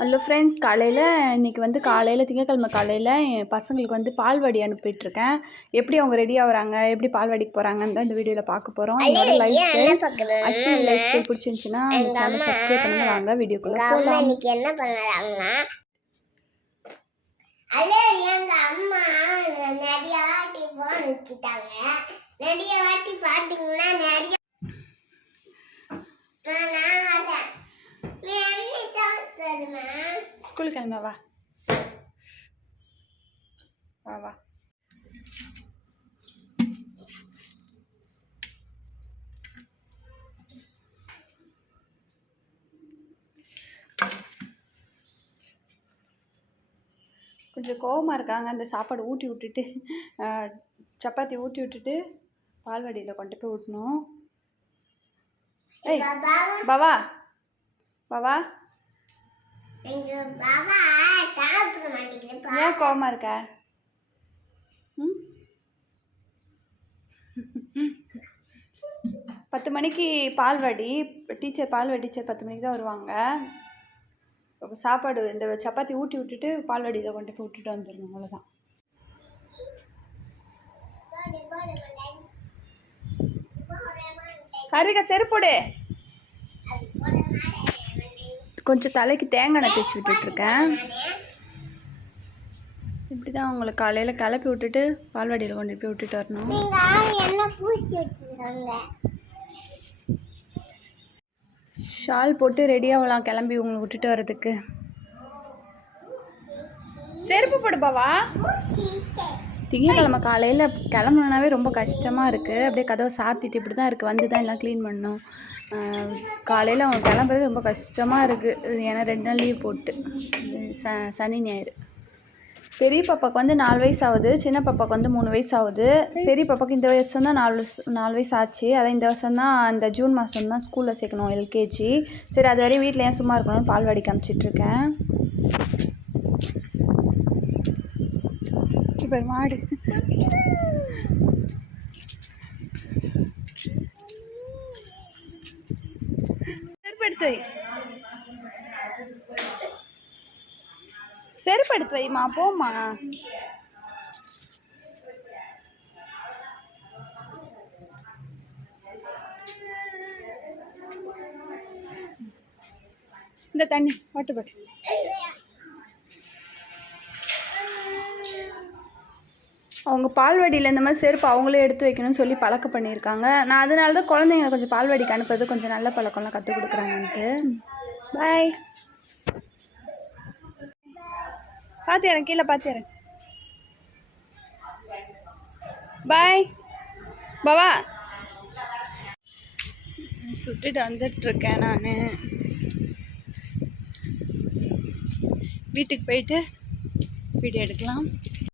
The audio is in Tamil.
ஹலோ ஃப்ரெண்ட்ஸ் காலையில் இன்றைக்கி வந்து காலையில் திங்கக்கிழமை காலையில் என் பசங்களுக்கு வந்து பால்வாடி அனுப்பிட்டுருக்கேன். எப்படி அவங்க ரெடி ஆகுறாங்க? எப்படி பால்வாடிக்கு போகிறாங்கன்னு தான் இந்த வீடியோவில் பார்க்க போகிறோம் என்னோட life style Ashwini life style பிடிச்சிருந்துச்சுன்னா அந்த சேனல் சப்ஸ்கிரைப் பண்ணுங்க. வாங்க வீடியோக்குள்ளே போகலாம் என்ன பண்ணறாங்கன்னா அல்லே எங்க அம்மா நிறைய வாட்டி போன் நிறைய வாட்டி பாத்தீங்கன்னா நிறைய நான் நான் வரேன் நீ என்ன தருமா ஸ்கூலுக்கு கிளம்ப வா வா வா கொஞ்சம் கோவமாக இருக்காங்க. அந்த சாப்பாடு ஊட்டி விட்டுட்டு சப்பாத்தி ஊட்டி விட்டுட்டு பால்வாடியில் கொண்டு போய் விட்டணும் ஏய் பாவா பாவா ஏன் கோவமாக இருக்க? ம்? பத்து மணிக்கு பால்வாடி டீச்சர் பால்வாடி டீச்சர் பத்து மணிக்கு தான் வருவாங்க. சாப்பாடு இந்த சப்பாத்தி ஊட்டி விட்டுட்டு பால்வாடியில் கொண்டு போய் விட்டுட்டு வந்துடணும் அவ்வளோதான் கருவிக செருப்போடு கொஞ்சம் தலைக்கு தேங்காய் எண்ணெய் தேய்ச்சி விட்டுட்ருக்கேன். இப்படி தான் அவங்கள காலையில் கிளப்பி விட்டுட்டு பால்வாடியில் கொண்டு போய் விட்டுட்டு வரணும். ஷால் போட்டு ரெடியாகலாம் கிளம்பி உங்களை விட்டுட்டு வர்றதுக்கு. செருப்பு போடு பாவா. திங்கக்கிழமை காலையில் கிளம்பணுனாவே ரொம்ப கஷ்டமாக இருக்குது அப்படியே கதவை சாத்திட்டு இப்படி தான் இருக்குது வந்து தான் எல்லாம் க்ளீன் பண்ணணும். காலையில் அவங்க கிளம்புறது ரொம்ப கஷ்டமாக இருக்குது ஏன்னா ரெண்டு நாள் லீவ் போட்டு. ச சனி ஞாயிறு. பெரிய பாப்பாவுக்கு வந்து நாலு வயசு ஆகுது சின்ன பாப்பாவுக்கு வந்து மூணு வயசு ஆகுது பெரிய பாப்பாவுக்கு இந்த வருஷம் தான் நாலு நாலு வயசு ஆச்சு அதான் இந்த வருஷம் தான் இந்த ஜூன் மாதம் தான் ஸ்கூலில் சேர்க்கணும் எல்கேஜி. சரி அது வரையும் வீட்டில் ஏன் சும்மா இருக்கணும்னு பால்வாடி காமிச்சிட்ருக்கேன் இப்போ மாடு. எடுத்து வை. செருப்பு எடுத்து வைமா போமா இந்த தண்ணி வாட்டு பாட்டு. அவங்க பால்வாடியில் இந்த மாதிரி செருப்பு அவங்களே எடுத்து வைக்கணும்னு சொல்லி பழக்கம் பண்ணியிருக்காங்க. நான் அதனால தான் குழந்தைங்களை கொஞ்சம் பால்வாடிக்கு அனுப்புறது கொஞ்சம் நல்ல பழக்கம்லாம் கற்றுக் கொடுக்குறாங்கன்ட்டு. பாய் பார்த்துறேன் கீழே பார்த்துறேன் பாய் பாவா. சுட்டுட்டு வந்துட்டுருக்கேன் நான். வீட்டுக்கு போயிட்டு வீடியோ எடுக்கலாம்.